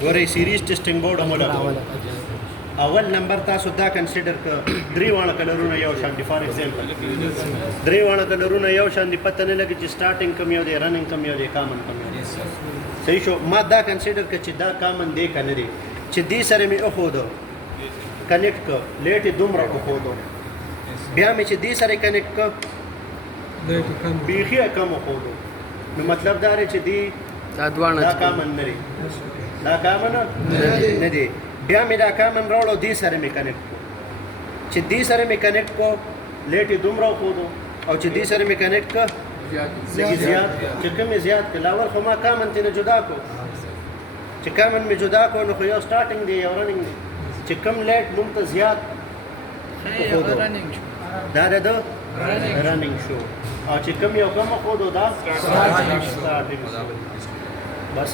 ګورئ سیریز ټیسټینګ بورډ هم ولګوئ. اول نمبر تاسو دا کنسیډر که درې واړه کلرونه یو شان دي. فار ایگزامپل درې واړه کلرونه یو شان دي، پته نه لګي چې سټارټینګ کم یو دی، رننګ کم یو دی، کامن کم یو دی. صحیح شو. ما دا کنسیډر که چې دا کامن دی که نه دی، چې دې سره مې وښودو کنیکټ که لیټ یې دومره وښودو، بیا مې چې دې سره کنیکټ که بیخي یې کم وښودو، نو مطلب دا دی چې دې دا کامن نه دی، دا کامن نه دی. بیا مې دا کامن راوړو، دې سره مې کنیکټ کړو، چې دې سره مې کنیکټ کړو لیټ یې دومره وښودو، او چې دې سره مې کنیکټ کړ لږ زیات، چې کوم یې زیات کړ. اول خو ما کامن ترې جدا کړو، چې کامن مې جدا کړو نو خو یو سټارټینګ دی یو رننګ دی، چې کوم لیټ موږ ته زیات وښودو دا د رننګ شو، او چې کوم یو کم وښودو دا سټارټینګ شو. بس